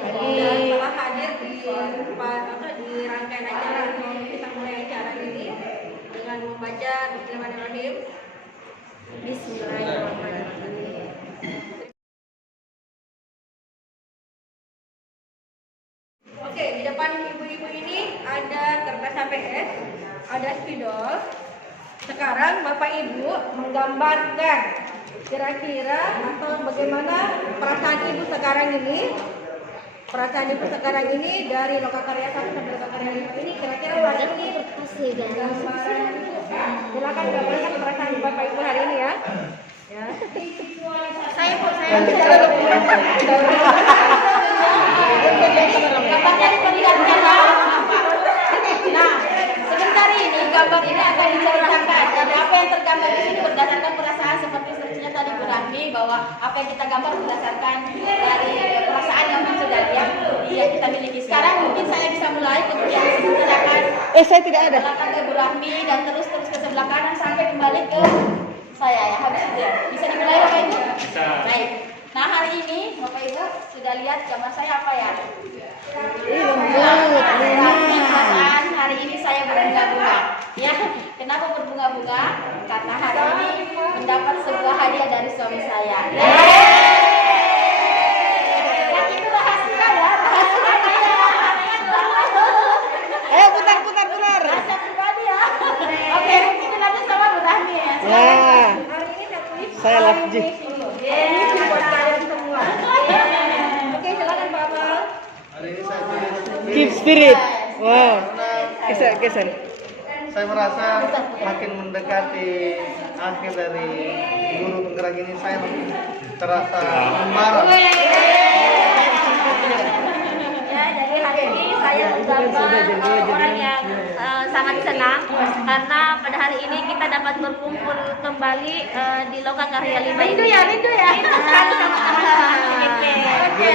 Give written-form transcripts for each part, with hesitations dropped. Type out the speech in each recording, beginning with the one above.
pagi. Telah hadir di rangkaian acara kita mulai acara ini dengan membaca Bismillahirrahmanirrahim. Bismillahirrahmanirrahim. Oke, di depan ibu-ibu ini ada kertas HPS, ada spidol. Sekarang Bapak Ibu menggambarkan kira-kira atau bagaimana perasaan Ibu sekarang ini. Perasaan Ibu sekarang ini dari Lokakarya 1 sampai Lokakarya 5 ini kira-kira hari ini gambaran. Silakan gambarkan perasaan Bapak Ibu hari ini ya. Ya. Saya bicara gambarnya diperlihatkan. Nah, sebentar ini gambar ini akan diceritakan dan apa yang tergambar di sini berdasarkan perasaan seperti instruksinya tadi Bu Rahmi bahwa apa yang kita gambar berdasarkan dari perasaan yang sudah yang kita miliki. Sekarang mungkin saya bisa mulai kemudian diceritakan. Saya tidak ada. Belakang ke Bu Rahmi dan terus ke sebelah kanan sampai kembali ke saya ya. Habis itu bisa dimulai Bapak Ibu? Bisa. Baik. Nah hari ini Bapak Ibu sudah lihat gambar saya apa ya? Perasaan hari ini saya berbunga-bunga. Ya, kenapa berbunga-bunga? Karena hari ini mendapat sebuah hadiah dari suami saya. Itu rahasia ya, Ayo putar. rahasia pribadi ya. Oke, mungkin lanjut sama Bu Rahmi ya. Hari ini saya Lafji. Oke, silakan Pak Amal. Hari ini saya Keep spirit. Wow. Kesan. Saya merasa makin mendekati akhir dari guru penggerak ini, saya terasa marah. Ya, jadi hari ini saya menggambar orang yang sangat senang karena pada hari ini kita dapat berkumpul kembali di Lokakarya 5 ini. Rindu ya. Rindu sekali sama teman-teman. Oke.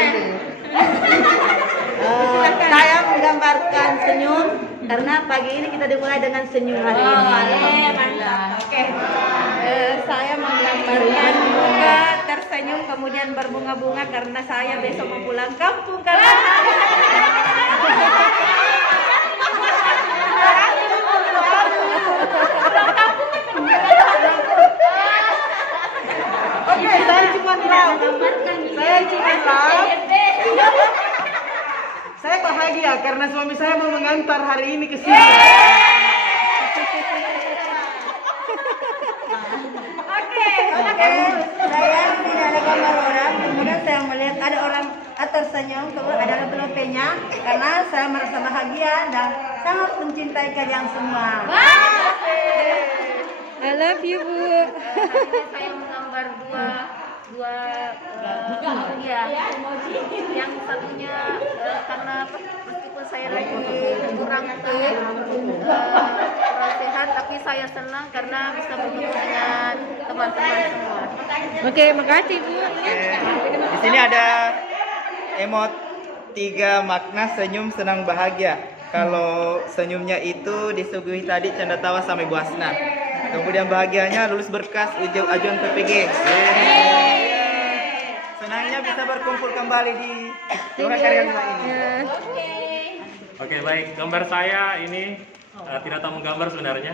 Saya menggambarkan senyum karena pagi ini kita dimulai dengan senyum hari ini. Mantap. Oke. Saya menggambarkan bunga tersenyum kemudian berbunga-bunga karena saya besok mau pulang kampung karena saya cuma saya bahagia karena suami saya mau mengantar hari ini ke sini. Oke. Saya tidak ada gambar orang, kemudian saya melihat ada orang tersenyum, kemudian ada pelopenya, karena saya merasa bahagia dan sangat mencintai kalian semua. I love you, Bu. Saya menggambar dua emoji. Yang satunya karena meskipun saya lagi kurang sehat, tapi saya senang karena bisa bertemu dengan teman-teman semua. Oke, makasih Bu. Di sini ada emot 3 makna senyum, senang, bahagia. Kalau senyumnya itu disuguhi tadi canda tawa sama Ibu Asna. Kemudian bahagianya lulus berkas ajuan PPG. Senangnya bisa berkumpul kembali di Lokakarya 5 ini. Oke, baik. Gambar saya ini tidak tahu menggambar sebenarnya.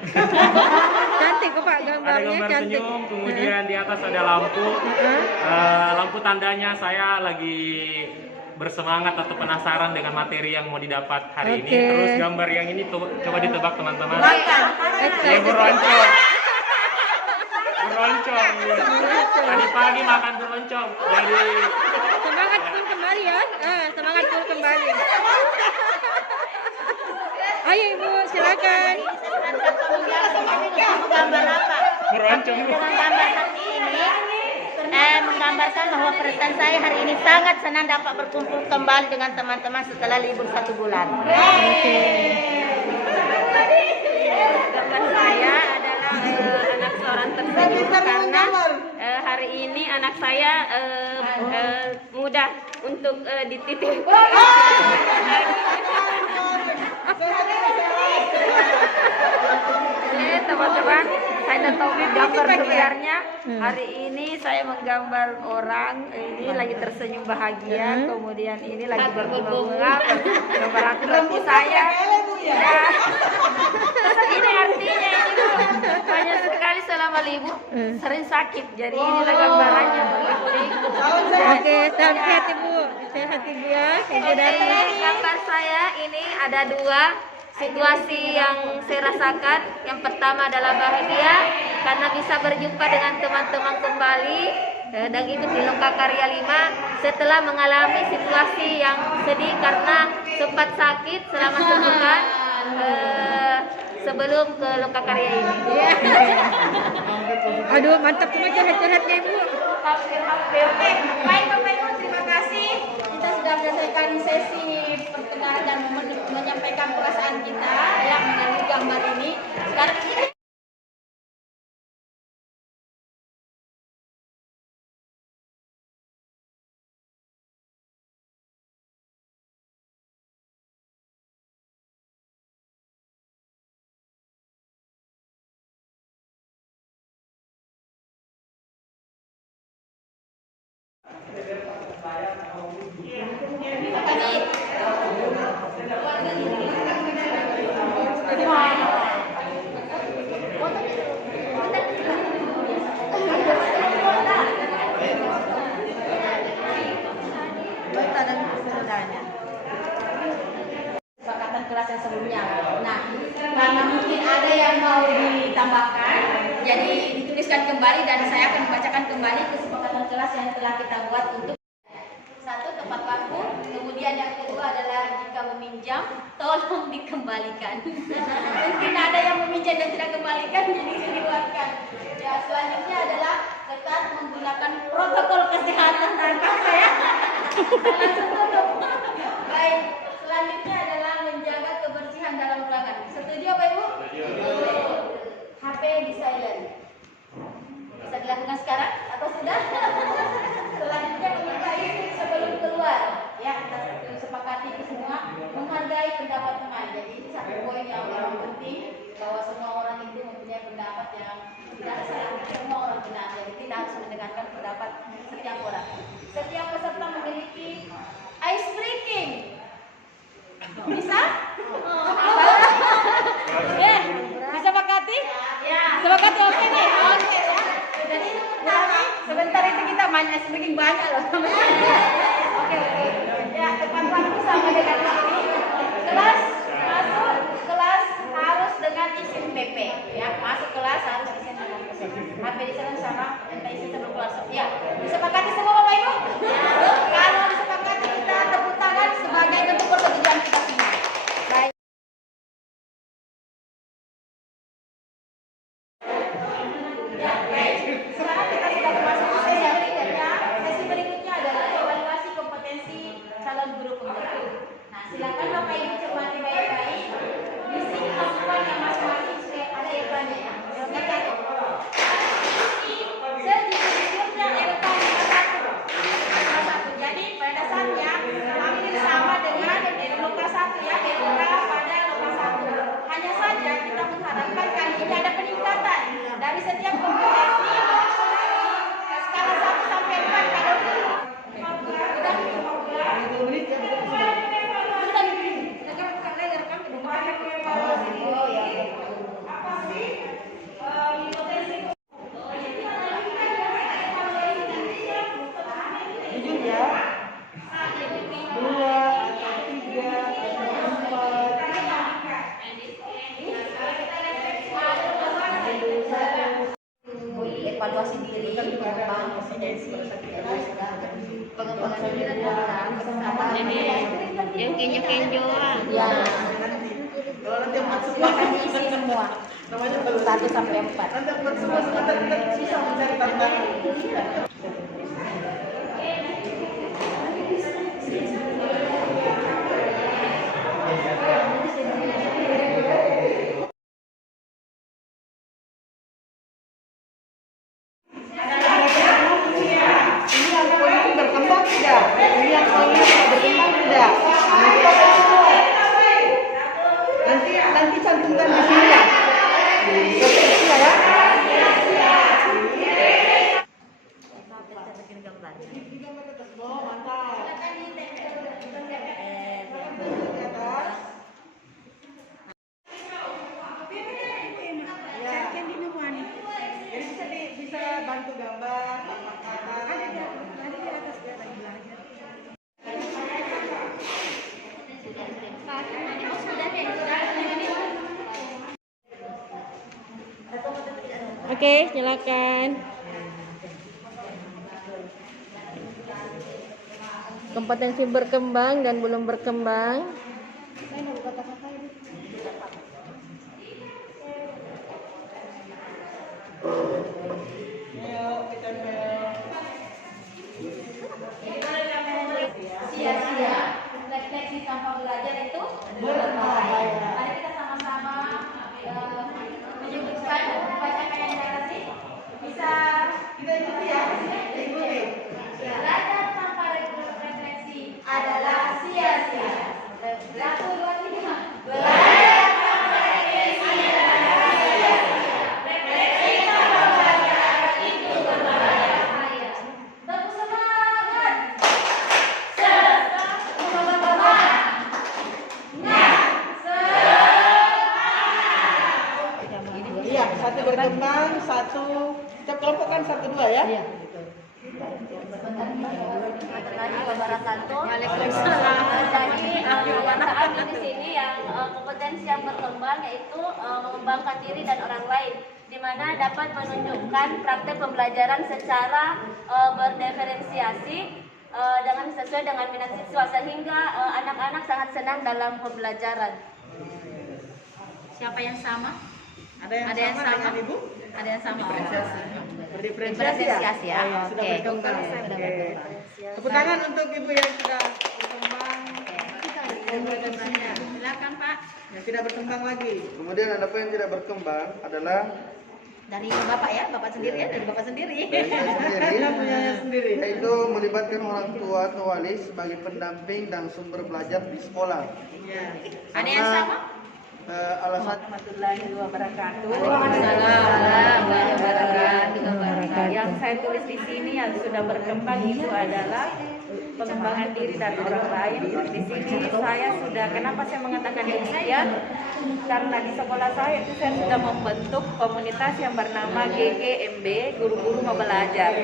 Cantik kok Pak, Ada gambarnya gambar cantik. senyum, kemudian di atas ada lampu. Lampu tandanya saya lagi bersemangat atau penasaran dengan materi yang mau didapat hari ini. Terus gambar yang ini coba ditebak teman-teman. Ya, beroncong. Beroncong. Tadi pagi makan beroncong. Jadi Semangat full kembali ya. Semangat full kembali. Ayo Ibu, silakan. Menggambar apa? beroncong. Dengan gambar seperti ini menggambarkan bahwa perasaan saya hari ini sangat senang dapat berkumpul kembali dengan teman-teman setelah libur 1 bulan. Gambar saya adalah anak seorang tersenyum karena hari ini anak saya mudah untuk dititip. teman-teman, saya dan Tommy gambar sebenarnya. Hari ini saya menggambar orang ini lagi tersenyum bahagia, kemudian ini lagi berbunga-bunga, gambar laki saya. Ya. Ini artinya ini Bu, banyak sekali selama libur sering sakit, jadi inilah gambarannya berliku-liku. Oke, salam sehat Ibu. Sehat Ibu ya. Ibu dari Gambar saya ini ada dua situasi yang saya rasakan. Yang pertama adalah bahagia karena bisa berjumpa dengan teman-teman kembali, dan itu di Lokakarya 5 setelah mengalami situasi yang sedih karena sempat sakit selama sebulan sebelum ke Lokakarya ini. Aduh, mantap semua curhat-curhatnya Ibu. Baik Bapak Ibu, terima kasih. Kita sudah menyelesaikan sesi perkenalan dan menyampaikan perasaan kita yang melalui gambar ini. Sekarang kita kesepakatan kelas yang sebelumnya. Nah, karena mungkin ada yang mau ditambahkan, jadi dituliskan kembali dan saya akan membacakan kembali kesepakatan kelas yang telah kita buat untuk satu, tepat waktu. Kemudian yang kedua adalah jika meminjam, tolong dikembalikan. Mungkin ada yang meminjam dan tidak kembalikan, jadi dikeluarkan. Ya, selanjutnya adalah tetap menggunakan protokol kesehatan. Tangkap saya. Langsung tutup. Baik. Selanjutnya adalah menjaga kebersihan dalam ruangan. Setuju apa Ibu? Setuju. HP di silent. Bisa dilakukan sekarang atau sudah? Selanjutnya meminta izin sebelum keluar. Ya, kita sepakati itu semua. Menghargai pendapat teman. Jadi ini satu poin yang penting, bahwa semua orang itu mempunyai pendapat yang tidak salah. Semua orang benar. Jadi kita harus mendengarkan pendapat setiap orang. Setiap peserta memiliki ice breaking. Bisa? Ya, bisa sepakati? Ya. Sepakati oke nih. Oke ya. Jadi sebentar itu kita main ice breaking banyak loh. Oke. Ya, tepat waktu sama dengan ini. Kelas masuk kelas harus dengan izin PP. Ya, masuk kelas harus izin dengan PP. HP di sana sama minta izin sebelum kelas. Ya, disepakati semua Bapak Ibu? Ya. Kalau disepakati kita tepuk tangan sebagai bentuk persetujuan kita semua. Baik. Ya, baik. Sekarang kita sudah memasuki sesi berikutnya. Sesi berikutnya adalah evaluasi kompetensi calon guru penggerak. Nah, silakan Bapak Ibu cermati baik-baik. Isi kemampuan yang masing-masing ada iklannya ya. Sejujurnya LK 51. Jadi pada dasarnya hampir sama dengan LK 1 ya, LK pada LK 1. Hanya saja kita mengharapkan kali ini ada peningkatan dari setiap kompetensi skala 1 sampai 4 kalau dulu. Evaluasi diri, pengembangan kompetensi, pengembangan diri dan kesehatan. Yang kenyo-kenyo Ya. Silakan diisi semua. 1 sampai 4. Berkembang tidak? Ini yang poinnya berkembang tidak? Nanti cantumkan di sini ya. Oke, silakan. Kompetensi berkembang dan belum berkembang. Sia-sia. Refleksi tanpa belajar itu berbahaya. Mari kita sama-sama menyebutkan bacakan yang narasi. Bisa kita ikuti ya. Ikuti. Belajar tanpa refleksi adalah sia-sia. 1, 2, 3. Belajar tanpa refleksi adalah sia-sia. Refleksi tanpa belajar itu berbahaya. Tepuk semangat. Iya, satu berkembang, satu kita kelompokkan 1, 2 ya. Iya. Waalaikumsalam. Jadi manfaat di sini yang kompetensi yang berkembang yaitu mengembangkan diri dan orang lain, di mana dapat menunjukkan praktek pembelajaran secara berdiferensiasi dengan sesuai dengan minat siswa sehingga anak-anak sangat senang dalam pembelajaran. Siapa yang sama? Ada yang sama dengan Ibu? Ada yang sama. Berdiferensiasi ya. Ya. Sudah Oke. berkembang. Oke. Tepuk tangan untuk Ibu yang sudah berkembang. Kompetensinya. Silakan Pak. Yang tidak berkembang lagi. Kemudian ada yang tidak berkembang adalah Dari Bapak ya, Bapak sendiri ya, dari Bapak sendiri. Kita punya sendiri. yaitu melibatkan orang tua atau wali sebagai pendamping dan sumber belajar di sekolah. Iya. Ada yang sama? Alasan Yang saya tulis di sini yang sudah berkembang itu adalah pengembangan diri dan orang lain. Di sini saya sudah, kenapa saya mengatakan demikian? Karena di sekolah saya itu saya sudah membentuk komunitas yang bernama GGMB, Guru-Guru Mau Belajar.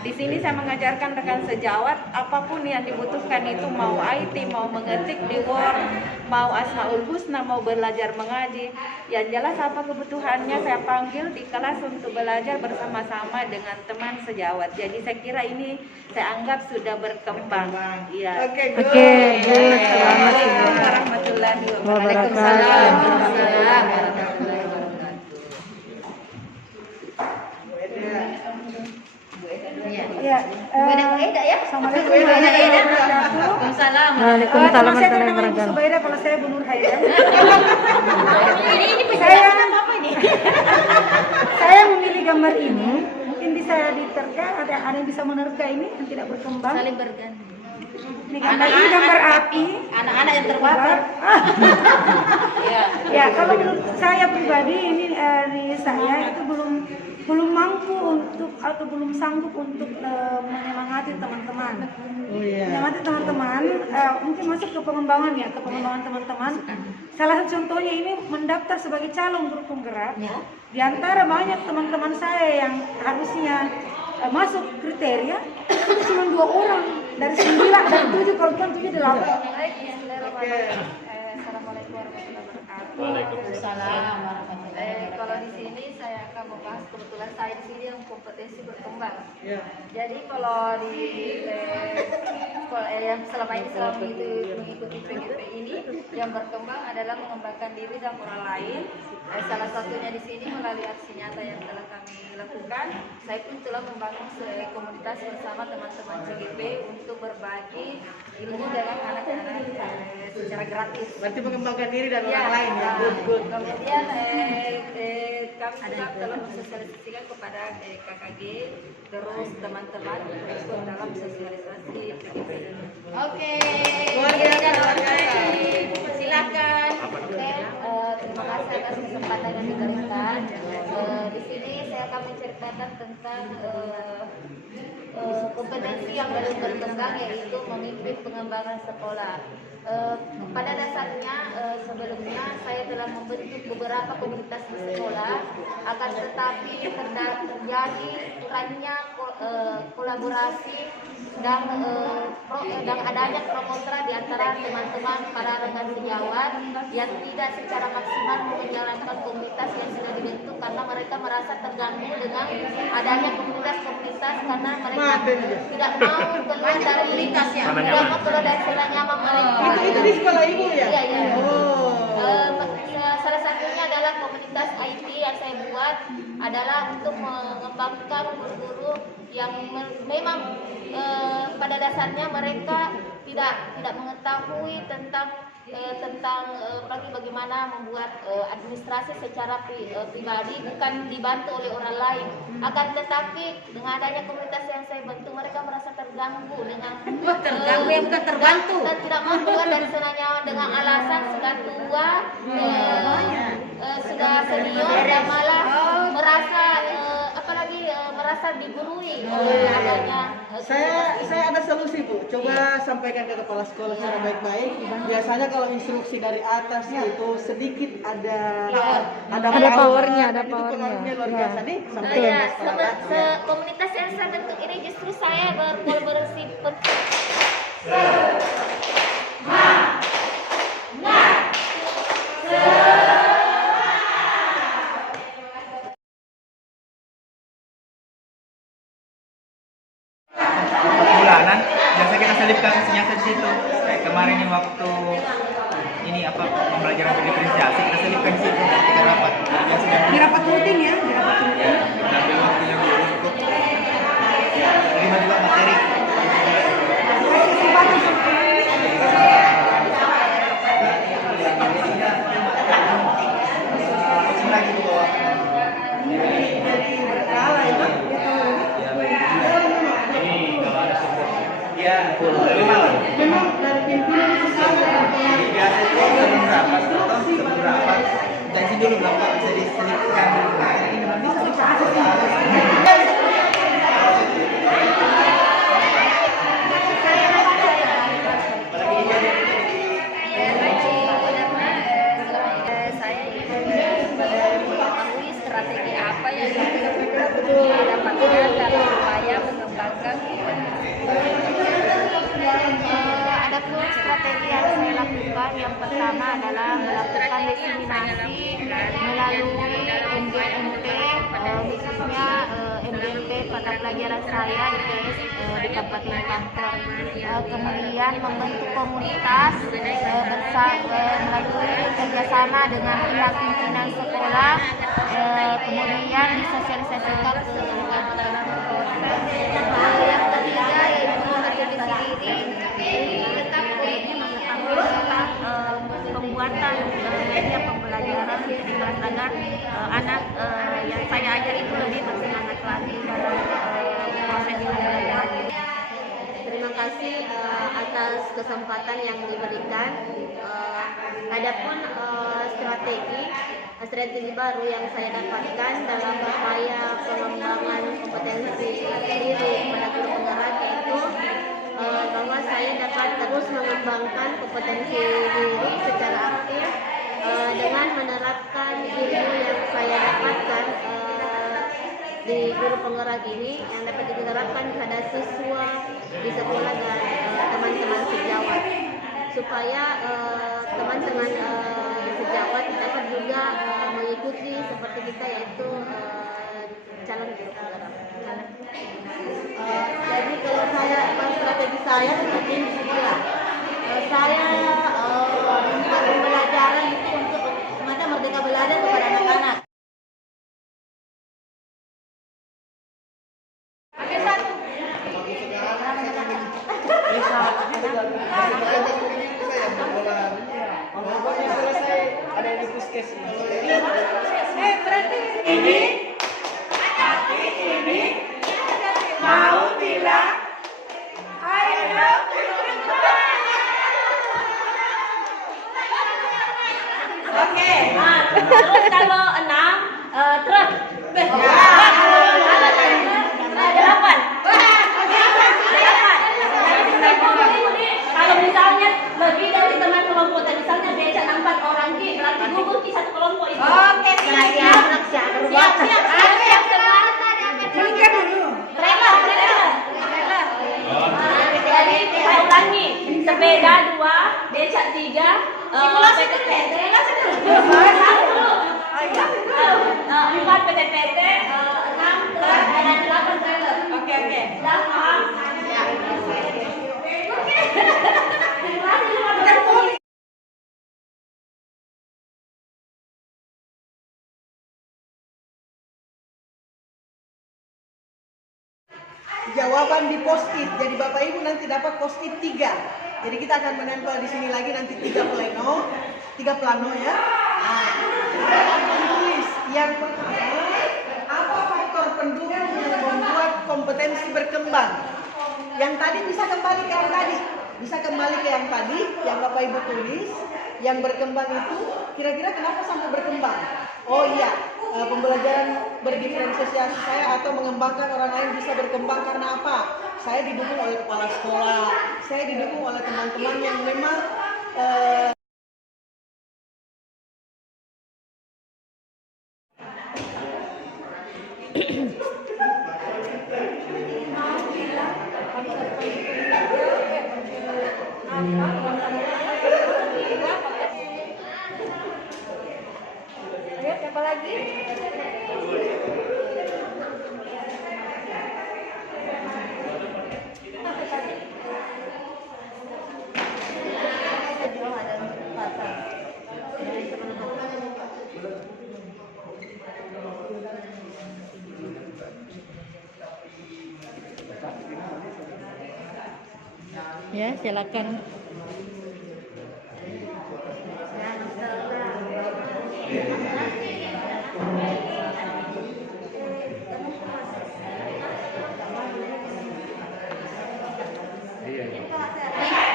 Di sini saya mengajarkan rekan sejawat apapun yang dibutuhkan itu, mau IT, mau mengetik di Word, mau Asmaul Husna, mau belajar mengaji. Yang jelas apa kebutuhannya saya panggil di kelas untuk belajar bersama-sama dengan teman sejawat. Jadi saya kira ini saya anggap sudah berkembang. Iya. Oke, Oke, good. Assalamualaikum warahmatullahi wabarakatuh. Ya, Eda ya? Assalamualaikum Waalaikumsalam. Waalaikumsalam Waalaikumsalam saya warahmatullahi namanya Ibu wabarakatuh. Subaida, kalau saya Bu Nur Haida. Ini penjelasan apa ini? Saya memilih gambar ini, mungkin bisa diterka, ada yang bisa menerka ini yang tidak berkembang. Saling berganti. Ini gambar api. Anak-anak yang terbakar. Ya, kalau menurut saya pribadi ini saya itu belum mampu untuk atau belum sanggup untuk menyemangati teman-teman. Menyemangati teman-teman mungkin masuk ke pengembangan ya, ke pengembangan teman-teman. Salah satu contohnya ini mendaftar sebagai calon guru penggerak. Di antara banyak teman-teman saya yang harusnya masuk kriteria, itu cuma 2 orang dari 9 dan 7, kalau bukan 7 8. Assalamualaikum warahmatullahi wabarakatuh. Waalaikumsalam warahmatullahi Kalau di sini saya akan membahas, kebetulan saya di sini yang kompetensi berkembang. Jadi kalau di yang selama ini mengikuti PGP ini yang berkembang adalah mengembangkan diri dan orang lain. Salah satunya di sini melalui aksi nyata yang telah kami lakukan. Saya pun telah membangun komunitas bersama teman-teman CGP untuk berbagi ilmu dengan anak-anak secara gratis. Berarti mengembangkan diri dan Ya, orang lain ya. kemudian kami juga telah mensosialisasikan kepada KKG terus teman-teman ikut dalam sosialisasi PGP. Oke. Luar biasa, luar biasa. Silakan. Terima kasih atas kesempatan yang diberikan. Di sini saya akan menceritakan tentang kompetensi yang belum berkembang, yaitu memimpin pengembangan sekolah. Pada dasarnya sebelumnya saya telah membentuk beberapa komunitas di sekolah, akan tetapi terjadi kurangnya kolaborasi dan adanya pro kontra di antara teman-teman para rekan sejawat yang tidak secara maksimal menjalankan komunitas yang sudah dibentuk karena mereka merasa terganggu dengan adanya komunitas-komunitas karena mereka tidak mau keluar dari komunitasnya, tidak mau keluar dari zona nyaman mereka. Itu di sekolah ibu ya? Iya, iya. Oh. Salah satunya adalah komunitas IT yang saya buat adalah untuk mengembangkan guru-guru yang memang pada dasarnya mereka tidak mengetahui tentang bagaimana membuat administrasi secara pribadi, bukan dibantu oleh orang lain. Akan tetapi dengan adanya komunitas yang saya bentuk, mereka merasa terganggu dengan bukan terbantu. dan tidak mau keluar dari zona nyaman dengan alasan sudah tua, sudah senior dan malah merasa merasa digurui oleh adanya. Saya ada solusi Bu, coba sampaikan ke kepala sekolah secara baik-baik. Biasanya kalau instruksi dari atas itu sedikit ada powernya, ada itu powernya. pengaruhnya luar biasa nih. Sampaikan ke sekolah. Komunitas yang saya bentuk ini justru saya berkolaborasi bulanan biasa kita selipkan senjata di situ. Kayak kemarin yang waktu ini apa pembelajaran diferensiasi kita selipkan di situ ketika rapat. Biasa Di rapat rutin ya, di rapat rutin. ya dan waktu yang untuk terima juga materi. Lagi ke bawah. Ya, Memang dari pimpinan itu biasa itu sebelum rapat dan sih dulu lah Pak, bisa diselipkan dulu. Nah, ini memang bisa Saya ingin mengetahui strategi apa yang didapatkan dalam upaya mengembangkan ada pun strategi yang saya lakukan. Yang pertama adalah melakukan diseminasi melalui MGMT, khususnya MGMT pada pelajaran saya IPS di Kabupaten Banten. Kemudian membentuk komunitas melalui kerjasama dengan pihak pimpinan sekolah, kemudian disosialisasikan ke yang ketiga yaitu organisasi diri tetap ini mengetahui tentang pembuatan media pembelajaran di mana anak yang saya ajar itu lebih bersemangat lagi dalam proses pembelajaran. Terima kasih atas kesempatan yang diberikan. Adapun strategi baru yang saya dapatkan dalam upaya pengembangan kompetensi diri pada guru penggerak itu bahwa saya dapat terus mengembangkan kompetensi diri secara aktif dengan menerapkan ilmu yang saya dapatkan di guru penggerak ini yang dapat diterapkan pada siswa di sekolah dan teman-teman sejawat, supaya teman-teman sejawat dapat juga mengikuti seperti kita, yaitu calon guru penggerak. Jadi kalau saya strategi saya seperti ini juga, saya membuat pembelajaran itu untuk semacam merdeka belajar kepada anak-anak. ada di puskesmas. Berarti ini mau bilang ayo Oke. Terus kalau 6 truk. Kalau misalnya lebih dari teman kelompok, misalnya diajak 4 orang, berarti gugur di satu kelompok itu. Oke, siap. Siap semua. Terima sepeda 2, becak 3, simulasi PT, 4 PT, 6 truk, dan 8 trailer. Oke. 8. Ya. Jawaban di post-it. Jadi Bapak Ibu nanti dapat post-it 3. Jadi kita akan menempel di sini lagi nanti 3 plano ya. Nah, kita akan tulis yang pertama, apa faktor pendukung yang membuat kompetensi berkembang? Yang tadi bisa kembali ke yang tadi, yang Bapak Ibu tulis. Yang berkembang itu kira-kira kenapa sampai berkembang? Oh iya, pembelajaran berdiferensiasi saya atau mengembangkan orang lain bisa berkembang karena apa? Saya didukung oleh kepala sekolah, saya didukung oleh teman-teman yang memang Ayo, siapa lagi? Ya, silakan.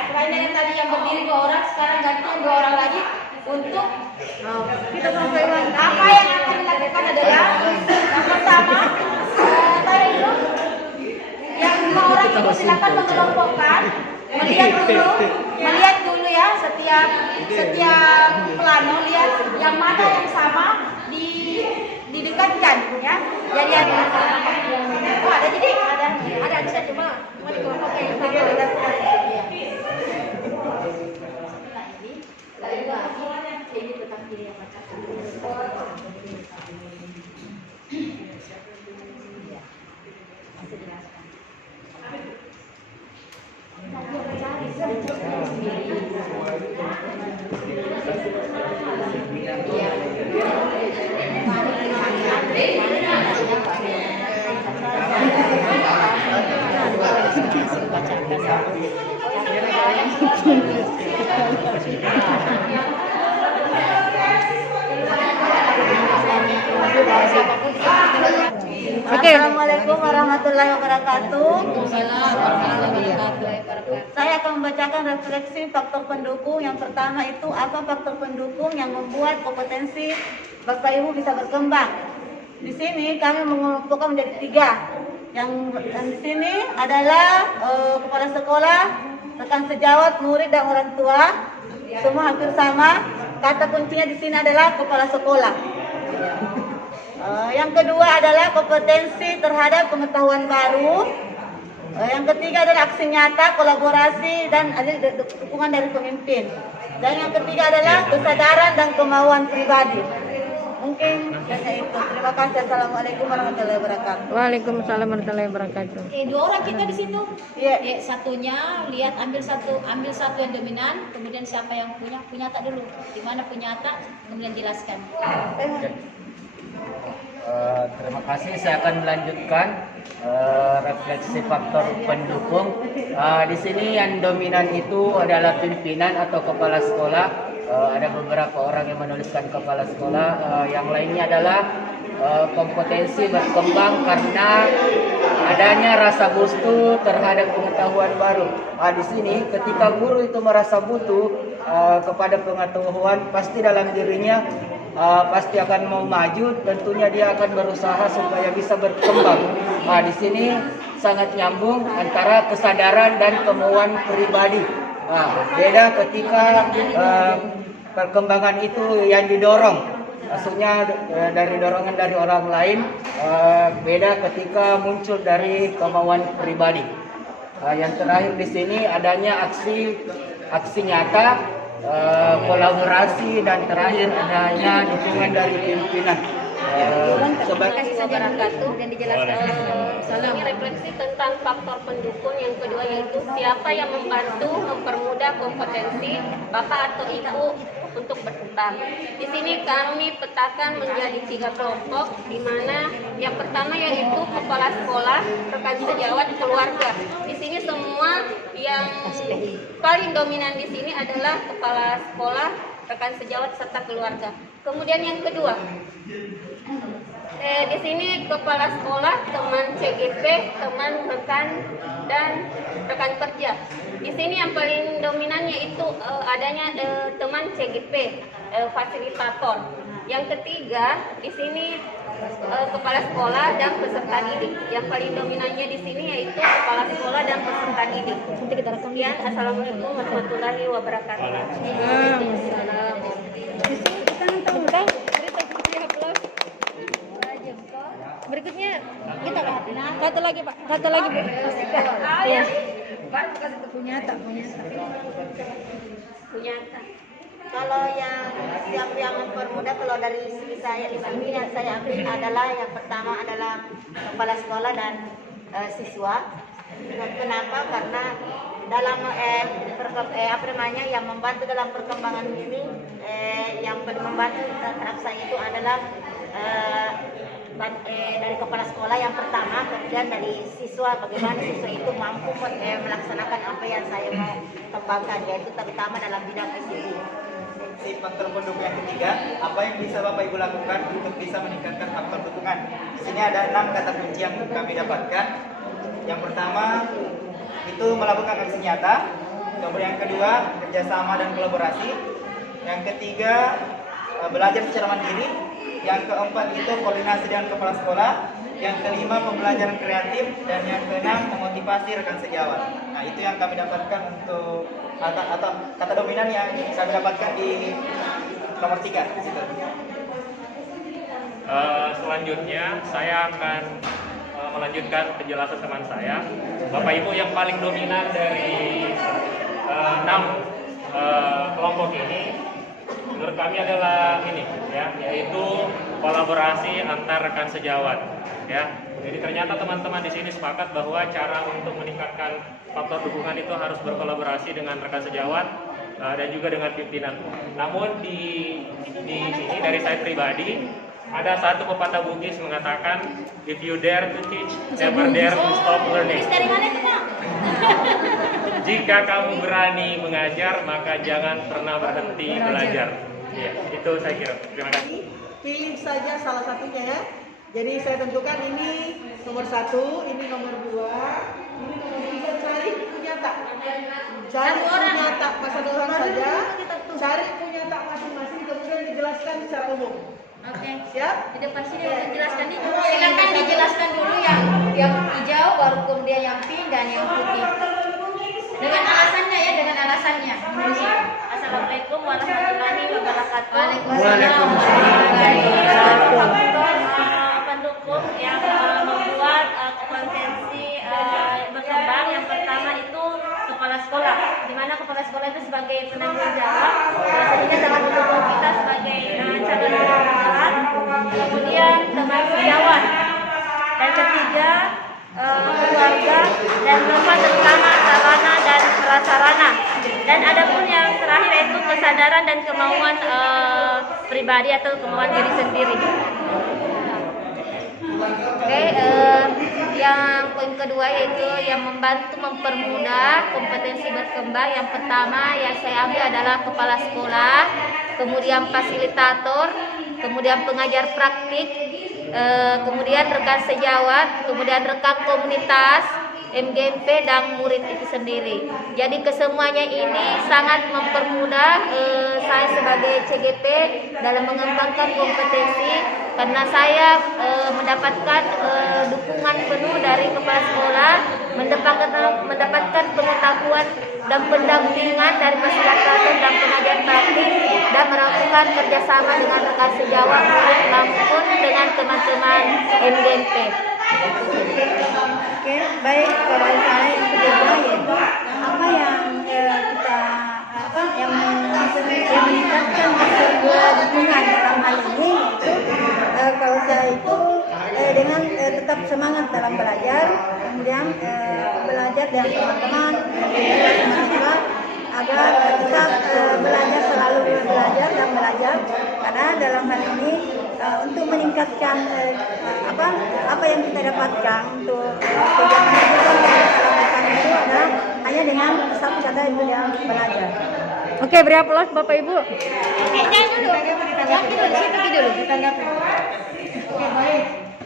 Selain yang tadi yang berdiri 2 orang, sekarang gantian 2 orang lagi untuk Kita sampai apa yang akan dilakukan adalah yang pertama, tarik dulu. Yang 5 orang itu silakan mengelompokkan, melihat dulu ya setiap plano, lihat yang mana yang sama didekatkan ya. Jadi ada bisa cuma dikelompokkan yang sama. Ini tetap pilih yang macam Assalamualaikum warahmatullahi wabarakatuh. Saya akan membacakan refleksi faktor pendukung. Yang pertama itu apa faktor pendukung yang membuat kompetensi Bapak Ibu bisa berkembang. Di sini kami mengelompokkan menjadi 3. Yang di sini adalah kepala sekolah, rekan sejawat, murid dan orang tua. Semua hampir sama. Kata kuncinya di sini adalah kepala sekolah. Yang kedua adalah kompetensi terhadap pengetahuan baru. Yang ketiga adalah aksi nyata, kolaborasi, dan ada dukungan dari pemimpin. Dan yang ketiga adalah kesadaran dan kemauan pribadi. Mungkin hanya itu. Terima kasih. Assalamualaikum warahmatullahi wabarakatuh. Waalaikumsalam warahmatullahi wabarakatuh. 2 orang kita di situ. Iya. Satunya lihat ambil satu yang dominan, kemudian siapa yang punya tak dulu. Di mana punyata, kemudian jelaskan. Terima kasih. Saya akan melanjutkan refleksi faktor pendukung. Di sini yang dominan itu adalah pimpinan atau kepala sekolah. Ada beberapa orang yang menuliskan kepala sekolah. Yang lainnya adalah kompetensi berkembang karena adanya rasa butuh terhadap pengetahuan baru. Di sini ketika guru itu merasa butuh kepada pengetahuan, pasti dalam dirinya pasti akan mau maju, tentunya dia akan berusaha supaya bisa berkembang. Di sini sangat nyambung antara kesadaran dan kemauan pribadi. Beda ketika perkembangan itu yang didorong, maksudnya dari dorongan dari orang lain. Beda ketika muncul dari kemauan pribadi. Yang terakhir di sini adanya aksi aksi nyata, kolaborasi, dan terakhir adanya dukungan dari pimpinan. Kasih wabarakatuh dan dijelaskan. Ini refleksi tentang faktor pendukung yang kedua, yaitu siapa yang membantu mempermudah kompetensi bapak atau ibu untuk berkembang. Di sini kami petakan menjadi 3 kelompok, di mana yang pertama yaitu kepala sekolah, rekan sejawat, keluarga. Di sini semua yang paling dominan di sini adalah kepala sekolah, rekan sejawat, serta keluarga. Kemudian yang kedua, di sini kepala sekolah, teman CGP, teman rekan dan rekan kerja. Di sini yang paling dominannya itu adanya teman CGP, fasilitator. Yang ketiga di sini kepala sekolah dan peserta didik. Yang paling dominannya di sini yaitu kepala sekolah dan peserta didik. Sekian, assalamualaikum warahmatullahi wabarakatuh. Berikutnya kita kata lagi Pak, kata lagi Bu. Iya. Punyata. Kalau siapa yang mempermudah, kalau dari sisi saya di sini yang saya ambil adalah yang pertama adalah kepala sekolah dan siswa. Kenapa? Karena dalam yang membantu dalam perkembangan ini, yang paling membantu terhadap saya itu adalah dari kepala sekolah yang pertama, kemudian dari siswa, bagaimana siswa itu mampu melaksanakan apa yang saya mau kembangkan, yaitu terutama dalam bidang ICT. Si faktor pendukung yang ketiga, apa yang bisa Bapak Ibu lakukan untuk bisa meningkatkan faktor dukungan? Di sini ada 6 kata kunci yang kami dapatkan. Yang pertama itu melakukan aksi nyata. Kemudian yang kedua, kerjasama dan kolaborasi. Yang ketiga, belajar secara mandiri. Yang keempat itu koordinasi dengan kepala sekolah. Yang kelima, pembelajaran kreatif. Dan yang keenam, memotivasi rekan sejawat. Nah, itu yang kami dapatkan untuk atau kata dominan yang kami dapatkan di nomor 3 di situ. Selanjutnya saya akan melanjutkan penjelasan teman saya. Bapak Ibu, yang paling dominan dari 6 kelompok ini menurut kami adalah ini ya, yaitu kolaborasi antar rekan sejawat ya. Jadi ternyata teman-teman di sini sepakat bahwa cara untuk meningkatkan faktor dukungan itu harus berkolaborasi dengan rekan sejawat dan juga dengan pimpinan. Namun di sini dari saya pribadi ada satu pepatah Bugis mengatakan, if you dare to teach, never dare to stop learning. Jika kamu berani mengajar, maka jangan pernah berhenti belajar. Ya, itu saya kira. Terima kasih. Pilih saja salah satunya ya. Jadi saya tentukan ini nomor 1, ini nomor 2, ini nomor 3. Cari punyata. Cari punyata satu orang saja. Cari punyata masing-masing, kemudian dijelaskan secara umum. Oke. Siap? Di depan sini dijelaskan nih. Silakan dijelaskan dulu yang hijau, baru kemudian yang pink dan yang putih. Dengan alasannya ya, dengan alasannya. Assalamualaikum warahmatullahi wabarakatuh. Pendukung yang membuat kompetensi berkembang, yang pertama itu kepala sekolah, di mana kepala sekolah itu sebagai penanggung jawab, sebenarnya sangat mendukung kita sebagai calon pelajar. Kemudian teman sejawat, dan ketiga keluarga, dan keempat terutama sarana dan prasarana. Dan ada pun yang terakhir yaitu kesadaran dan kemauan pribadi atau kemauan diri sendiri. Oke, yang poin kedua yaitu yang membantu mempermudah kompetensi berkembang. Yang pertama yang saya ambil adalah kepala sekolah, kemudian fasilitator, kemudian pengajar praktik, kemudian rekan sejawat, kemudian rekan komunitas, MGMP dan murid itu sendiri. Jadi kesemuanya ini sangat mempermudah saya sebagai CGP dalam mengembangkan kompetensi, karena saya mendapatkan dukungan penuh dari kepala sekolah, mendapatkan pengetahuan dan pendampingan dari fasilitator dan pengajar praktik, dan melakukan kerjasama dengan rekan sejawat murid maupun dengan teman-teman MGMP. Oke, baik. Kalau saya yang kedua yaitu apa yang kita dukungan dalam hal ini itu kalau saya itu dengan tetap semangat dalam belajar, kemudian belajar dengan teman-teman, mahasiswa agar tetap belajar, selalu belajar dan belajar, karena dalam hal ini untuk meningkatkan apa yang kita dapatkan untuk tujuan pendidikan yang kita lakukan itu adalah hanya dengan satu kata, itu yang belajar. Oke, beri aplaus Bapak Ibu. Jangan dulu. Ditanggapi. Oke, baik.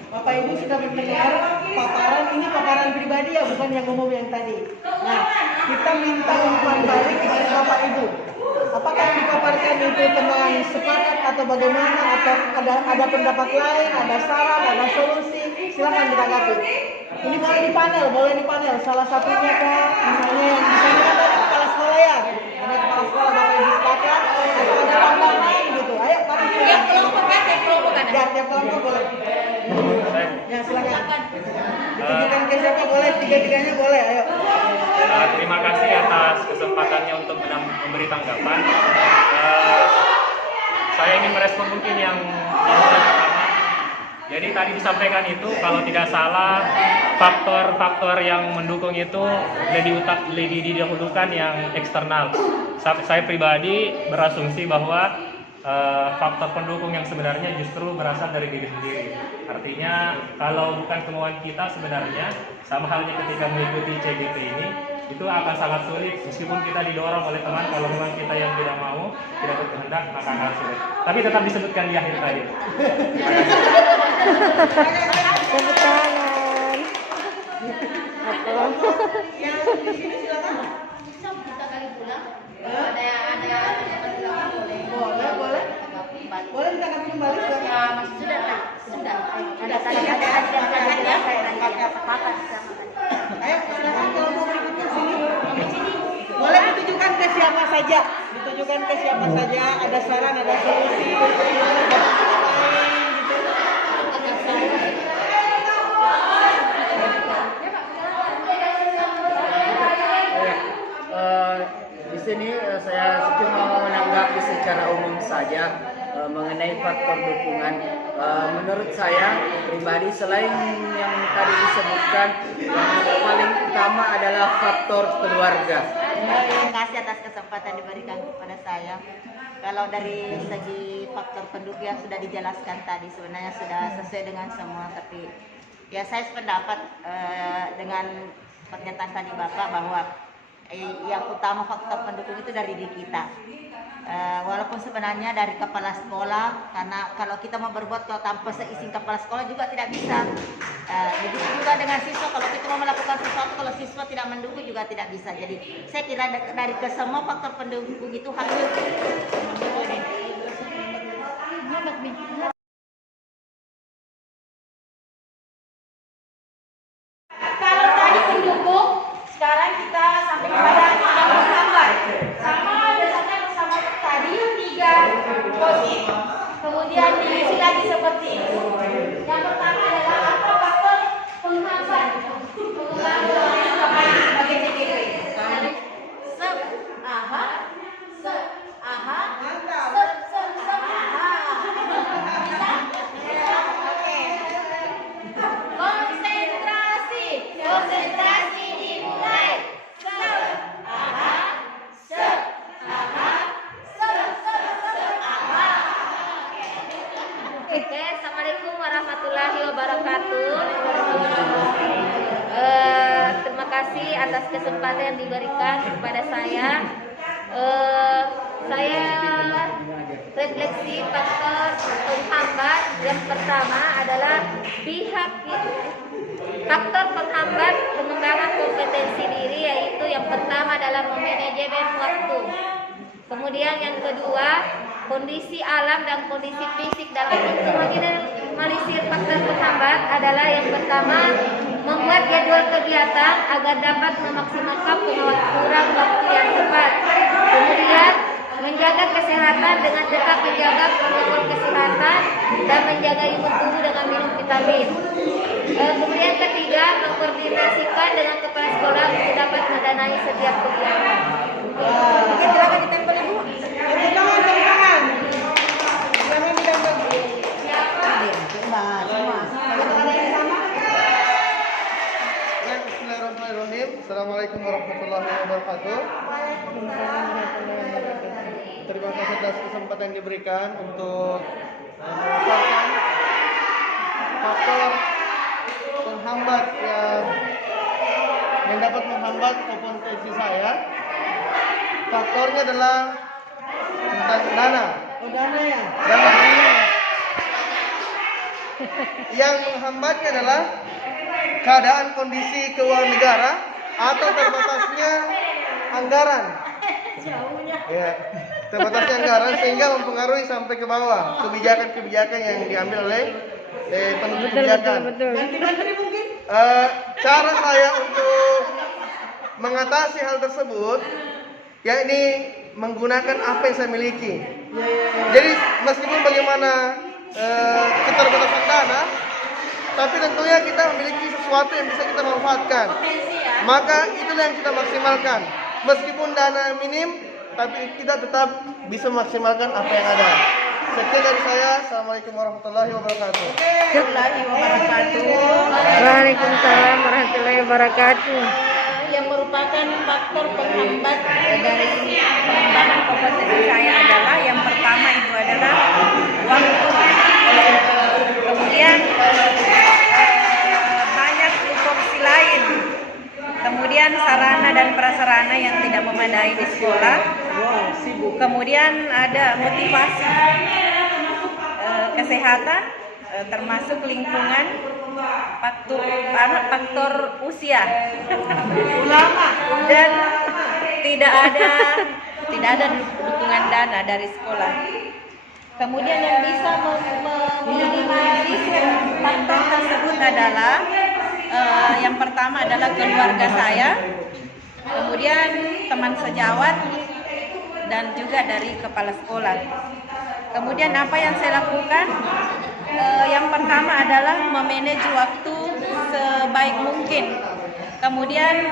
Bapak Ibu sudah mendengar paparan, ini paparan pribadi ya, bukan yang umum yang tadi. Nah, kita minta umpan balik dari Bapak Ibu. Apakah yang dipaparkan itu tentang sepakat atau bagaimana, atau ada pendapat lain, ada saran, ada solusi? Silakan ditanggapi. Ini boleh di panel. Salah satunya kah, misalnya yang di sana kan ada kepala sekolah ya, ada kepala sekolah Bapak Ibu sepakat, atau ada tambahan lain gitu. Ayo, Pak. Tiap kelompok ada. Ya, tiap kelompok boleh. Ya, silakan. Ditujukan ke siapa boleh, tiga-tiganya boleh. Ayo. Terima kasih atas kesempatannya untuk memberi tanggapan. Saya ingin merespon mungkin yang pertama. Jadi tadi disampaikan itu kalau tidak salah faktor-faktor yang mendukung itu lebih didahulukan yang eksternal. Saya pribadi berasumsi bahwa faktor pendukung yang sebenarnya justru berasal dari diri sendiri. Artinya kalau bukan kemauan kita sebenarnya, sama halnya ketika mengikuti CGP ini, itu akan sangat sulit meskipun kita didorong oleh teman. Kalau memang kita yang tidak mau, tidak berkehendak, maka akan sulit. Tapi tetap disebutkan di akhir tadi. Tepuk tangan. Yang di sini silakan. Kita kali pulang. Ada Boleh. Boleh ditanggapi kembali silakan. sudah. Ada tadi ada sepakat sama tadi. Ayo, silakan kelompok berikutnya sini. Boleh ditujukan ke siapa saja. Ada saran, ada solusi. Di sini saya cuma menanggapi secara umum saja mengenai faktor dukungan. Menurut saya pribadi, selain yang tadi disebutkan, yang paling utama adalah faktor keluarga. Terima kasih atas kesempatan diberikan kepada saya. Kalau dari segi faktor pendukung yang sudah dijelaskan tadi sebenarnya sudah sesuai dengan semua, tapi ya saya sependapat dengan pernyataan tadi Bapak bahwa yang utama faktor pendukung itu dari diri kita. Walaupun sebenarnya dari kepala sekolah, karena kalau kita mau berbuat kalau tanpa seizin kepala sekolah juga tidak bisa. Begitu juga dengan siswa, kalau kita mau melakukan sesuatu kalau siswa tidak mendukung juga tidak bisa. Jadi saya kira dari kesemua faktor pendukung itu harus Kalau tadi pendukung, sekarang kita sampai kepada yang menghambat. Sama berdasarkan bersama tadi 3 poin. Kemudian diisi lagi seperti itu. Yang pertama adalah apa faktor penghambat pengembangan sebagai CGP. Konsentrasi dimulai. Oke, assalamualaikum warahmatullahi wabarakatuh. Terima kasih atas kesempatan yang diberikan kepada saya. Saya refleksi faktor penghambat yang pertama adalah faktor penghambat pengembangan kompetensi diri, yaitu yang pertama adalah manajemen waktu. Kemudian yang kedua, kondisi alam dan kondisi fisik. Dalam meminimalisir faktor penghambat adalah yang pertama, membuat jadwal kegiatan agar dapat memaksimalkan pengaturan waktu yang tepat. Kemudian menjaga kesehatan dengan tetap menjaga protokol kesehatan dan menjaga imun tubuh dengan minum vitamin. Kemudian ketiga, mengkoordinasikan dengan kepala sekolah untuk dapat mendanai setiap kegiatan. Oke, silakan ditempel Ibu. Tepuk tangan. atas kesempatan yang diberikan untuk memaparkan faktor penghambat yang dapat menghambat kompetensi saya. Faktornya adalah tentang dana. Oh, dana ya? Dana. Yang menghambatnya adalah keadaan kondisi keuangan negara atau terbatasnya anggaran. Ya, terbatasnya anggaran sehingga mempengaruhi sampai ke bawah kebijakan-kebijakan yang diambil oleh penentu kebijakan. Ganti-ganti mungkin? Cara saya untuk mengatasi hal tersebut, yakni menggunakan apa yang saya miliki. Jadi meskipun bagaimana keterbatasan dana, tapi tentunya kita memiliki sesuatu yang bisa kita manfaatkan. Maka itulah yang kita maksimalkan. Meskipun dana minim, tapi kita tetap bisa memaksimalkan apa yang ada. Sekian dari saya. Assalamualaikum warahmatullahi wabarakatuh. Waalaikumsalam warahmatullahi wabarakatuh. Yang merupakan faktor penghambat dari pengembangan kompetensi saya adalah yang pertama itu adalah waktu. Kemudian banyak tupoksi lain. Kemudian sarana dan prasarana yang tidak memadai di sekolah. Kemudian ada motivasi, kesehatan, termasuk lingkungan, faktor usia, dan tidak ada dukungan dana dari sekolah. Kemudian yang bisa meminimalisir faktor tersebut adalah yang pertama adalah keluarga saya, kemudian teman sejawat, dan juga dari kepala sekolah. Kemudian apa yang saya lakukan? Yang pertama adalah memanage waktu sebaik mungkin. Kemudian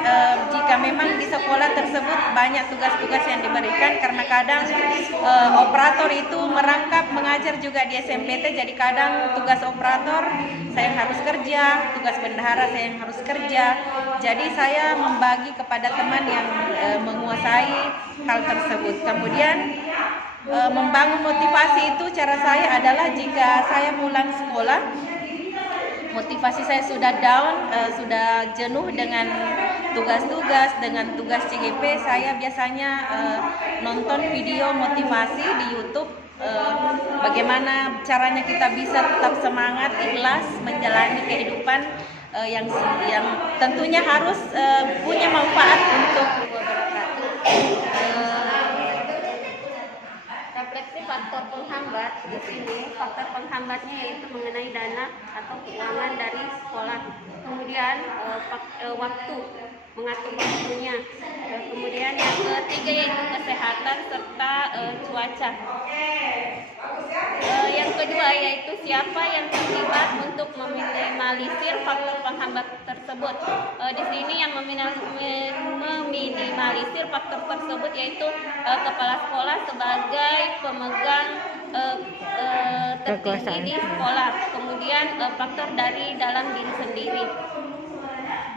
jika memang di sekolah tersebut banyak tugas-tugas yang diberikan, karena kadang operator itu merangkap mengajar juga di SMPT, jadi kadang tugas operator saya yang harus kerja, tugas bendahara saya yang harus kerja. Jadi saya membagi kepada teman yang menguasai hal tersebut. Kemudian membangun motivasi itu cara saya adalah jika saya pulang sekolah, motivasi saya sudah down, sudah jenuh dengan tugas-tugas, dengan tugas CGP, saya biasanya nonton video motivasi di YouTube, bagaimana caranya kita bisa tetap semangat, ikhlas menjalani kehidupan yang tentunya harus punya manfaat untuk refleksi faktor penghambat. Di sini faktor penghambatnya yaitu mengenai dana atau keuangan dari sekolah. Kemudian waktu, mengatur waktunya. Kemudian yang ketiga yaitu kesehatan serta cuaca. Yang kedua yaitu siapa yang terlibat untuk meminimalisir faktor penghambat tersebut. Di sini yang meminimalisir faktor tersebut yaitu kepala sekolah sebagai pemegang tertinggi di sekolah. Kemudian faktor dari dalam diri sendiri.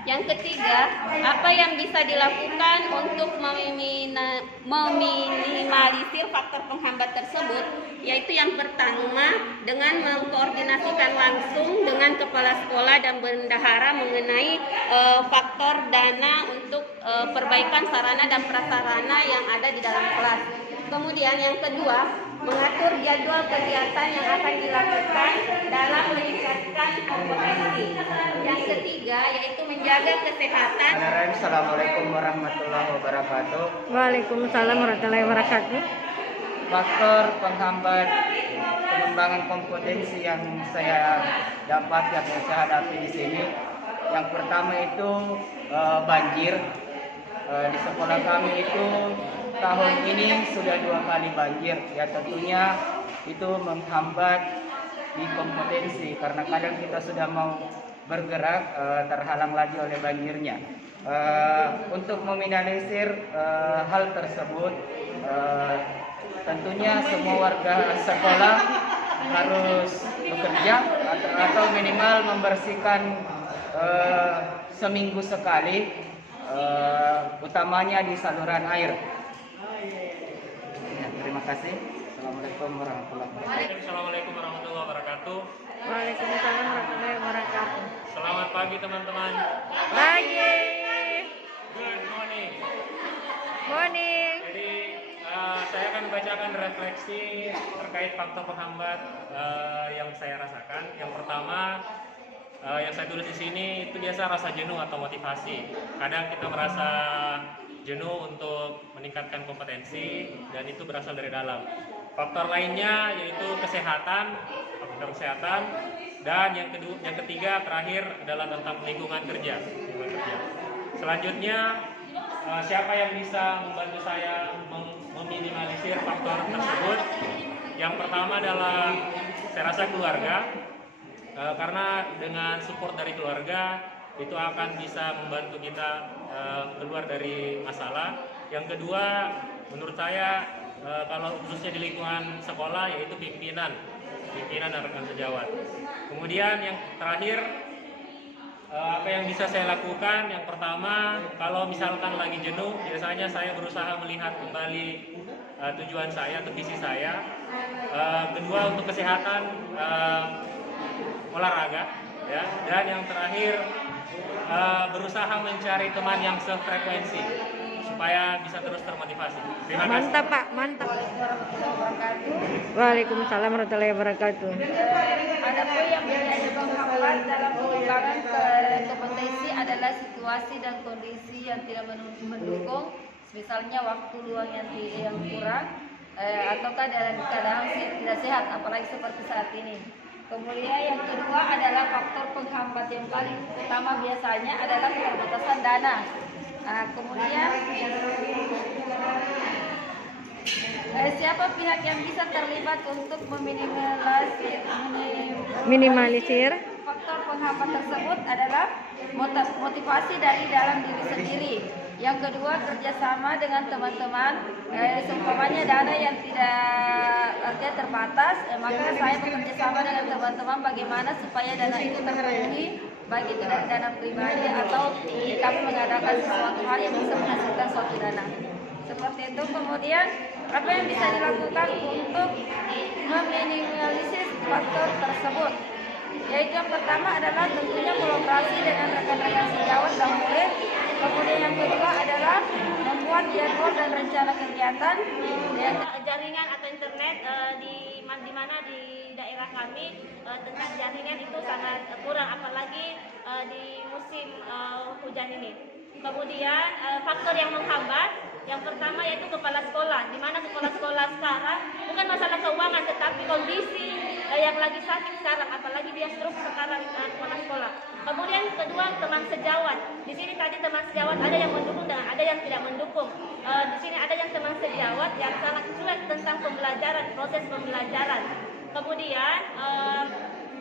Yang ketiga, apa yang bisa dilakukan untuk meminimalisir faktor penghambat tersebut, yaitu yang pertama dengan mengkoordinasikan langsung dengan kepala sekolah dan bendahara mengenai faktor dana untuk perbaikan sarana dan prasarana yang ada di dalam kelas. Kemudian yang kedua, mengatur jadwal kegiatan yang akan dilakukan dalam meningkatkan kompetensi. Yang ketiga yaitu menjaga kesehatan. Assalamualaikum warahmatullahi wabarakatuh. Waalaikumsalam warahmatullahi wabarakatuh. Faktor penghambat pengembangan kompetensi yang saya dapat yang saya hadapi di sini, yang pertama itu banjir. Di sekolah kami itu tahun ini sudah 2 kali banjir. Ya tentunya itu menghambat di kompetensi karena kadang kita sudah mau bergerak terhalang lagi oleh banjirnya. Untuk meminimalisir hal tersebut, tentunya semua warga sekolah harus bekerja atau minimal membersihkan seminggu sekali, utamanya di saluran air. Ya, terima kasih. Assalamualaikum warahmatullahi wabarakatuh. Assalamualaikum warahmatullahi wabarakatuh. Waalaikumsalam warahmatullahi wabarakatuh. Selamat pagi teman-teman. Pagi. Good morning. Morning. Jadi saya akan membacakan refleksi terkait faktor penghambat yang saya rasakan. Yang pertama yang saya tulis di sini itu biasa rasa jenuh atau motivasi. Kadang kita merasa jenuh untuk meningkatkan kompetensi dan itu berasal dari dalam. Faktor lainnya yaitu kesehatan, faktor kesehatan, dan yang ketiga terakhir adalah tentang lingkungan kerja. Selanjutnya siapa yang bisa membantu saya meminimalisir faktor tersebut? Yang pertama adalah saya rasa keluarga, karena dengan support dari keluarga itu akan bisa membantu kita keluar dari masalah. Yang kedua, menurut saya kalau khususnya di lingkungan sekolah yaitu pimpinan dan rekan sejawat. Kemudian yang terakhir, apa yang bisa saya lakukan? Yang pertama, kalau misalkan lagi jenuh, biasanya saya berusaha melihat kembali tujuan saya atau visi saya. Kedua, untuk kesehatan, olahraga, ya. Dan yang terakhir, berusaha mencari teman yang sefrekuensi supaya bisa terus termotivasi. Terima kasih. Mantap Pak, mantap. Waalaikumsalam warahmatullahi wabarakatuh. Adapun yang menjadi penghambat dalam pengembangan kompetensi adalah situasi dan kondisi yang tidak mendukung, misalnya waktu luang yang kurang, ataukah dalam keadaan tidak sehat, apalagi seperti saat ini. Kemudian yang kedua adalah faktor penghambat yang paling utama biasanya adalah keterbatasan dana. Kemudian siapa pihak yang bisa terlibat untuk Minimalisir faktor penghambat tersebut adalah motivasi dari dalam diri sendiri. Yang kedua, kerjasama dengan teman-teman. Seumpamanya dana yang tidak terbatas, maka saya bekerja sama dengan teman-teman bagaimana supaya dana itu terpenuhi, baik itu dari dana pribadi atau kami mengadakan sesuatu hal yang bisa menghasilkan suatu dana. Seperti itu. Kemudian apa yang bisa dilakukan untuk meminimalisir faktor tersebut? Yaitu yang pertama adalah tentunya kolaborasi dengan rekan-rekan sejawat dan murid. Kemudian yang kedua adalah membuat jadwal dan rencana kegiatan. Jaringan atau internet di mana di daerah kami tentang jaringan itu sangat kurang, apalagi di musim hujan ini. Kemudian faktor yang menghambat, yang pertama yaitu kepala sekolah, di mana kepala sekolah sekarang bukan masalah keuangan tetapi kondisi yang lagi sakit sekarang, apalagi dia stroke sekarang kepala sekolah. Kemudian kedua, teman sejawat. Di sini tadi teman sejawat ada yang mendukung dan ada yang tidak mendukung. Di sini ada yang teman sejawat yang sangat cuek tentang pembelajaran, proses pembelajaran. Kemudian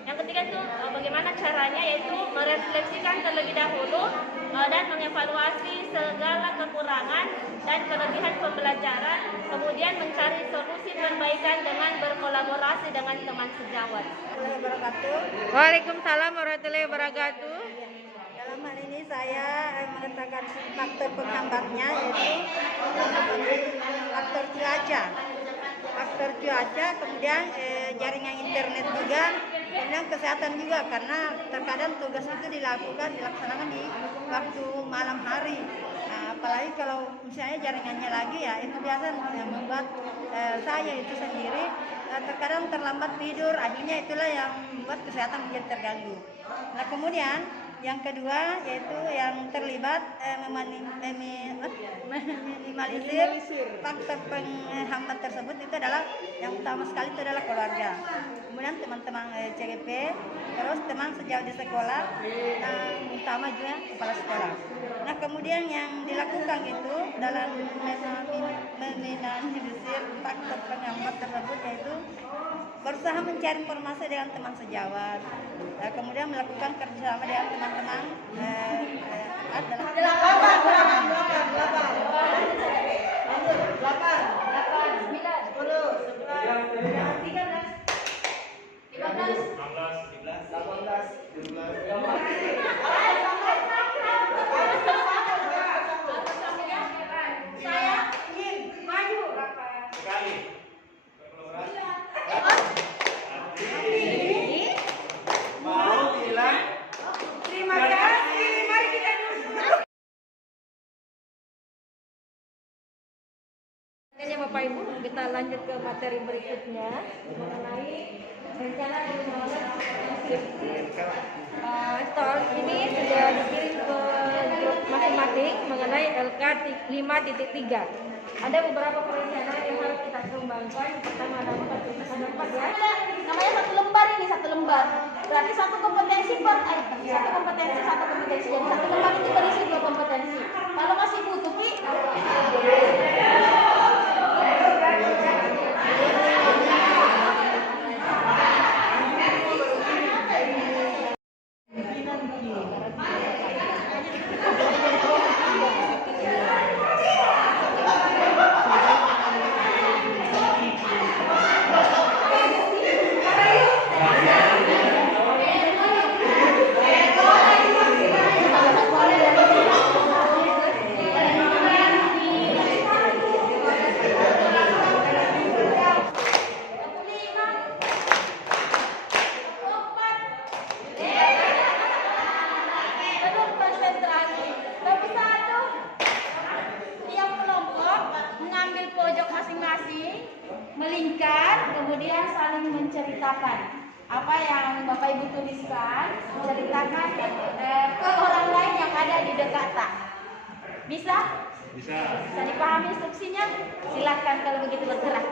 yang ketiga itu bagaimana caranya, yaitu merefleksikan terlebih dahulu dan mengevaluasi segala kekurangan dan kelebihan pembelajaran, kemudian mencari solusi perbaikan dengan berkolaborasi dengan teman sejawat. Waalaikumsalam warahmatullahi wabarakatuh. Dalam hal ini saya mengatakan faktor penghambatnya yaitu faktor cuaca. Faktor cuaca, kemudian jaringan internet juga, kemudian kesehatan juga, karena terkadang tugas itu dilaksanakan di waktu malam hari. Nah, apalagi kalau misalnya jaringannya lagi, ya itu biasa yang membuat saya itu sendiri terkadang terlambat tidur, akhirnya itulah yang membuat kesehatan menjadi terganggu. Nah, kemudian yang kedua yaitu yang terlibat meminimalisir faktor penghambat tersebut itu adalah yang utama sekali itu adalah keluarga, kemudian teman-teman CGP, terus teman sejauh di sekolah, utama juga kepala sekolah. Nah, kemudian yang dilakukan itu dalam meminimalisir faktor penghambat tersebut yaitu berusaha mencari informasi dengan teman sejawat, kemudian melakukan kerjasama dengan teman-teman Sekali. Bapak Ibu, kita lanjut ke materi berikutnya mengenai rencana pengembangan stol ini sudah dikirim ke grup masing-masing mengenai LK 5.3. Ada beberapa perencanaan yang harus kita kembangkan. Pertama ada 4 ya. Namanya satu lembar ini, satu lembar. Berarti satu kompetensi. Jadi satu lembar itu berisi 2 kompetensi. Kalau masih butuh, Pi, melingkar, kemudian saling menceritakan apa yang Bapak Ibu tuliskan, ceritakan ke orang lain yang ada di dekat. Bisa? Bisa dipahami instruksinya? Silakan kalau begitu bergerak.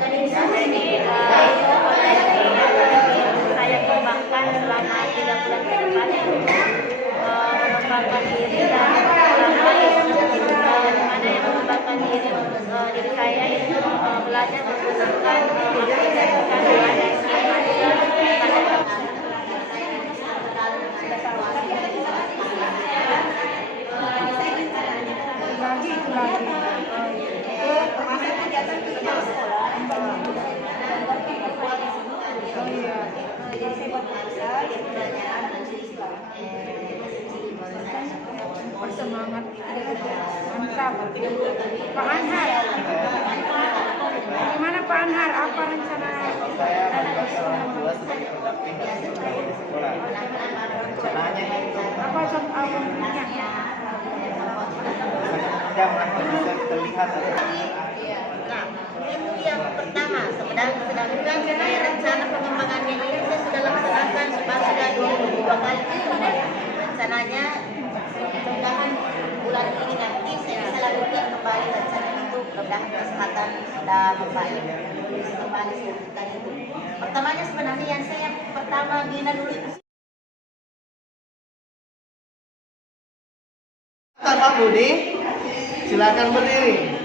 Jadi ini saya kembangkan selama 3 bulan ke depan, mengembangkan diri dan mana yang mengembangkan diri saya itu belajar menggunakan semangat mantap. Pak Anhar, gimana Pak Anhar? Apa rencana? Saya orang tua sebagai pendamping dan sebagai di sekolah. Rencananya itu Apa contoh awalnya? sangat mudah bisa terlihat. Nah, itu yang pertama. Sedangkan rencana pengembangannya ini kita sudah laksanakan sudah 2 kali. Rencananya mudah-mudahan bulan ini nanti saya bisa lakukan kembali rencana itu. Mudah-mudahan kesehatan sudah membaik, bisa kembali lakukan itu. Pertamanya sebenarnya yang saya pertama Gina dulu itu. Pak Budi, silakan berdiri.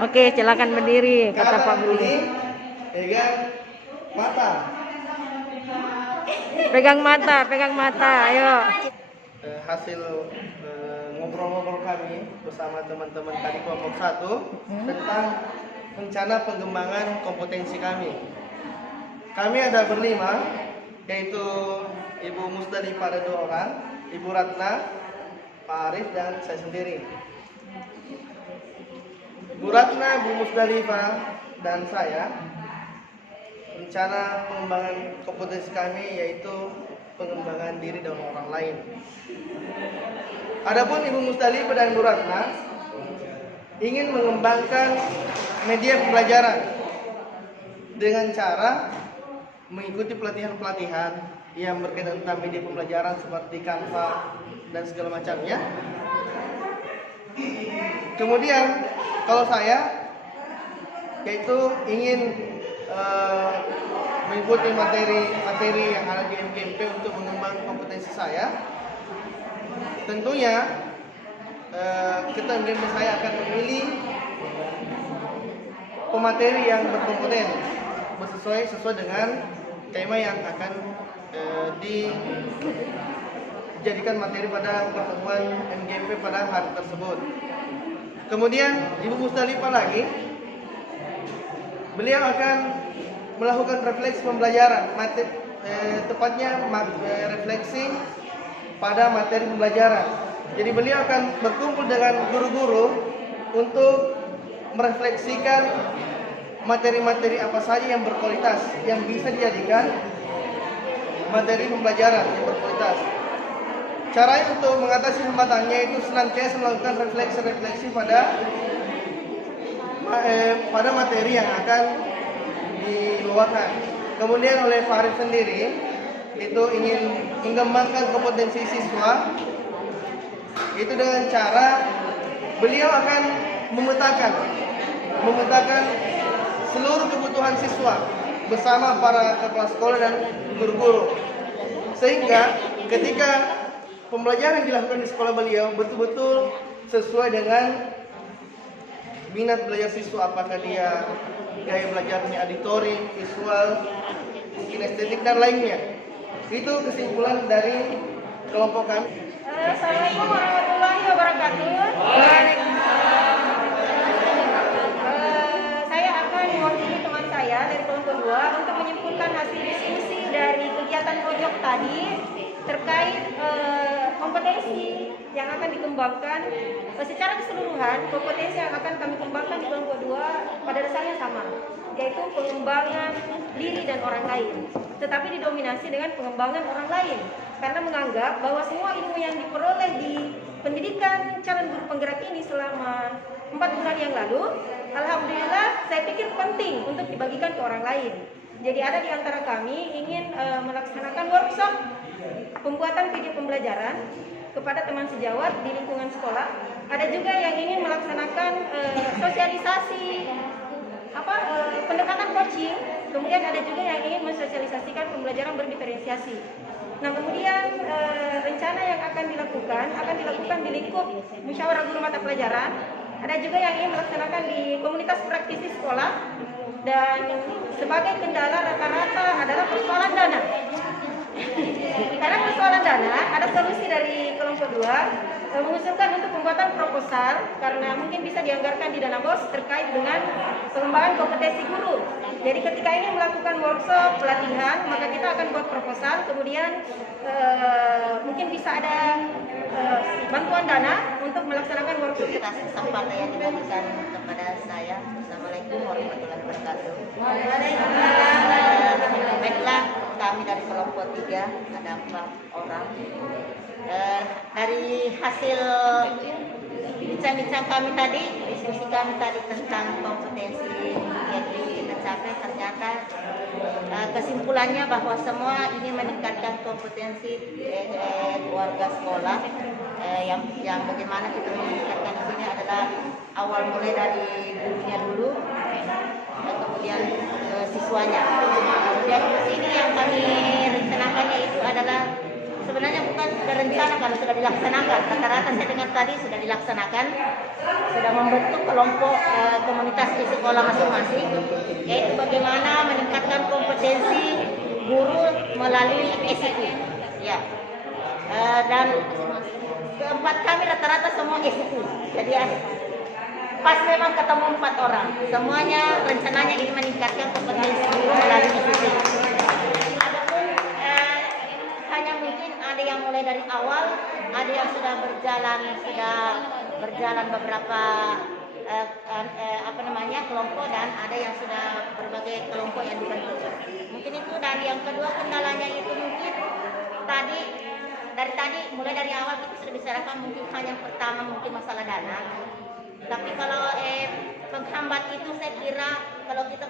Oke, silakan berdiri, kata Pak Budi. Pegang mata. Pegang mata, ayo. Hasil ngobrol-ngobrol kami bersama teman-teman tadi kelompok 1 tentang rencana pengembangan kompetensi kami. Kami ada berlima, yaitu Ibu Musdalifah ada 2 orang, Ibu Ratna, Pak Arif, dan saya sendiri. Bu Ratna, Bu Musdalifah, dan saya, rencana pengembangan kompetensi kami yaitu pengembangan diri dan orang lain. Adapun Ibu Musdalifah dan Bu Ratna ingin mengembangkan media pembelajaran dengan cara mengikuti pelatihan-pelatihan yang berkaitan tentang media pembelajaran seperti Canva dan segala macamnya. Kemudian kalau saya yaitu ingin mengikuti materi yang ada di MGMP untuk mengembangkan kompetensi saya. Tentunya ketua MGMP saya akan memilih pemateri yang berkompeten sesuai dengan tema yang akan dijadikan materi pada pertemuan MGMP pada hari tersebut. Kemudian Ibu Musdalifah lagi, beliau akan melakukan refleksi pembelajaran, tepatnya refleksi pada materi pembelajaran. Jadi beliau akan berkumpul dengan guru-guru untuk merefleksikan materi-materi apa saja yang berkualitas yang bisa dijadikan materi pembelajaran yang berkualitas. Caranya untuk mengatasi hambatannya itu senantiasa melakukan refleksi-refleksi pada materi yang akan dibawakan. Kemudian oleh Farid sendiri itu ingin mengembangkan kompetensi siswa itu dengan cara beliau akan memetakan seluruh kebutuhan siswa bersama para kepala sekolah dan guru-guru, sehingga ketika pembelajaran yang dilakukan di sekolah beliau betul-betul sesuai dengan minat belajar siswa, apakah dia gaya belajarnya auditori, visual, kinestetik dan lainnya. Itu kesimpulan dari kelompok kami. Assalamualaikum warahmatullahi wabarakatuh. Saya akan mewakili teman saya dari kelompok 2 untuk menyimpulkan hasil diskusi dari kegiatan pojok tadi terkait kompetensi yang akan dikembangkan. Secara keseluruhan, kompetensi yang akan kami kembangkan di kelompok 2 pada dasarnya sama, yaitu pengembangan diri dan orang lain, tetapi didominasi dengan pengembangan orang lain, karena menganggap bahwa semua ilmu yang diperoleh di pendidikan calon guru penggerak ini selama 4 bulan yang lalu, alhamdulillah saya pikir penting untuk dibagikan ke orang lain. Jadi ada di antara kami ingin melaksanakan workshop pembuatan video pembelajaran kepada teman sejawat di lingkungan sekolah. Ada juga yang ingin melaksanakan sosialisasi pendekatan coaching. Kemudian ada juga yang ingin mensosialisasikan pembelajaran berdiferensiasi. Nah, kemudian rencana yang akan dilakukan di lingkup musyawarah guru mata pelajaran. Ada juga yang ingin melaksanakan di komunitas praktisi sekolah, dan sebagai kendala rata-rata adalah persoalan dana. Karena persoalan dana, ada solusi dari kelompok 2 mengusulkan untuk pembuatan proposal, karena mungkin bisa dianggarkan di dana BOS terkait dengan pengembangan kompetensi guru. Jadi ketika ingin melakukan workshop pelatihan, maka kita akan buat proposal, kemudian mungkin bisa ada bantuan dana untuk melaksanakan workshop. Kasih kesempatan yang diberikan kepada saya. Assalamualaikum warahmatullahi wabarakatuh. Baiklah, kami dari kelompok 3 ada 4 orang. Dari hasil bincang-bincang kami tadi, diskusi kami tadi tentang kompetensi yang kita capai, ternyata kesimpulannya bahwa semua ingin meningkatkan kompetensi keluarga sekolah. Yang bagaimana kita meningkatkan di sini adalah awal mulai dari gurunya dulu, kemudian siswanya. Kemudian di sini yang kami rencanakannya itu adalah sebenarnya bukan sudah rencana, kalau sudah dilaksanakan. Rata-rata saya dengar tadi sudah dilaksanakan, sudah membentuk kelompok komunitas di sekolah masing-masing, yaitu bagaimana meningkatkan kompetensi guru melalui SIP. Ya. Dan keempat kami rata-rata semua SIP. Jadi pas memang ketemu 4 orang, semuanya rencananya ingin meningkatkan kompetensi guru melalui SIP. Hanya mungkin ada yang mulai dari awal, ada yang sudah berjalan beberapa kelompok, dan ada yang sudah berbagai kelompok yang dibentuk. Mungkin itu. Dan yang kedua kendalanya itu mungkin mulai dari awal kita sudah bicarakan, mungkin hanya yang pertama mungkin masalah dana. Tapi kalau penghambat itu saya kira kalau kita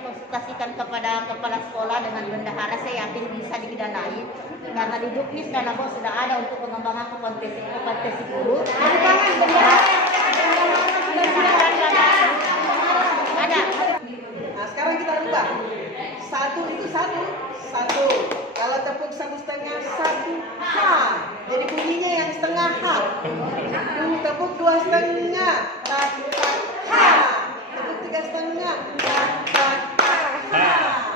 konsultasikan kepada kepala sekolah dengan bendahara, saya yakin bisa didanai, karena di Juknis dana BOS sudah ada untuk pengembangan kompetensi guru. Ada. Nah, sekarang kita rubah. 1 itu 1. Kalau tepuk 1,5, 1 H. Jadi bunyinya yang setengah H. Tepuk 2,5, 4 H. Tepuk 3,5, 4 H.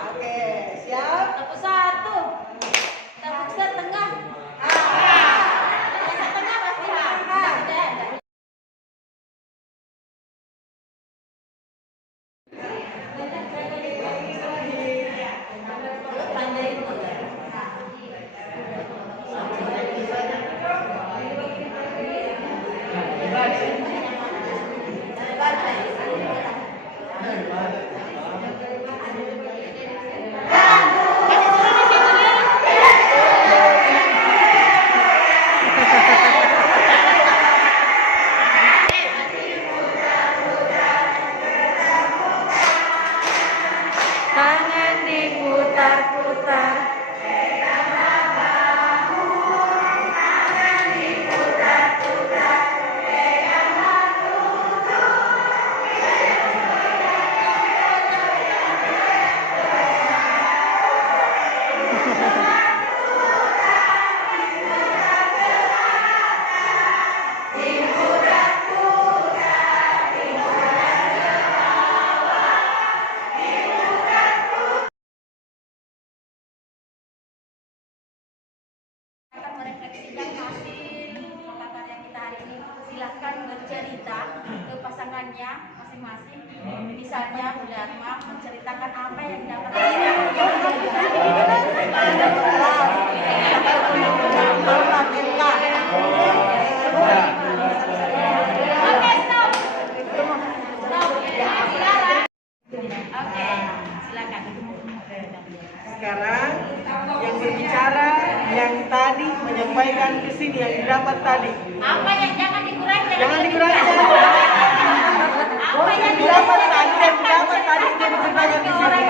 Oke, siap? Tepuk 1, tepuk setengah. Yang setengah pasti H. sidang hasil karya kita hari ini. Silahkan bercerita ke pasangannya masing-masing. Misalnya Bu Dharma menceritakan apa yang dapat Oke, silakan. Sekarang yang berbicara yang tadi menyampaikan ke sini yang didapat tadi. Apa yang jangan dikurangi? Jangan dikurangi. Apa yang didapat tadi yang didapat tadi itu diceritakan di sini.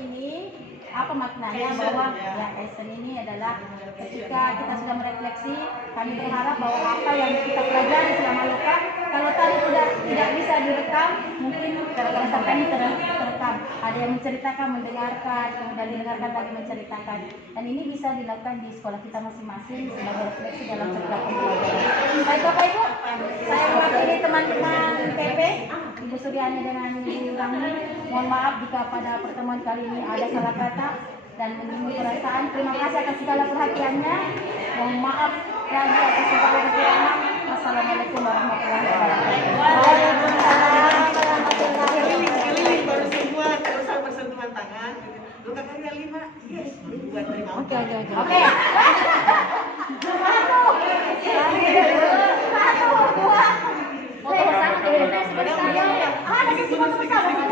Ini apa maknanya bahwa ya Esen ini adalah ketika kita sudah merefleksi, kami berharap bahwa apa yang kita pelajari selama luka, kalau tadi tidak bisa direkam, mungkin berdasarkan ini terekam. Ada yang menceritakan, mendengarkan, kemudian didengarkan lagi menceritakan. Dan ini bisa dilakukan di sekolah kita masing-masing sebagai refleksi dalam setiap pembelajaran. Baik Bapak Ibu, saya mewakili teman-teman PP, Ibu Suryani dengan Ibu Rani. Mohon maaf jika pada pertemuan kali ini ada salah kata dan menyinggung perasaan. Terima kasih atas segala perhatiannya. Mohon maaf lagi atas segala kekurangan. Wassalamualaikum warahmatullahi wabarakatuh. Waalaikumsalam warahmatullahi wabarakatuh. Baru semua terus bersentuhan tangan. Luka karya 5. Yes, buat terima. Oke. Foto bersama, ada sesi foto bersama.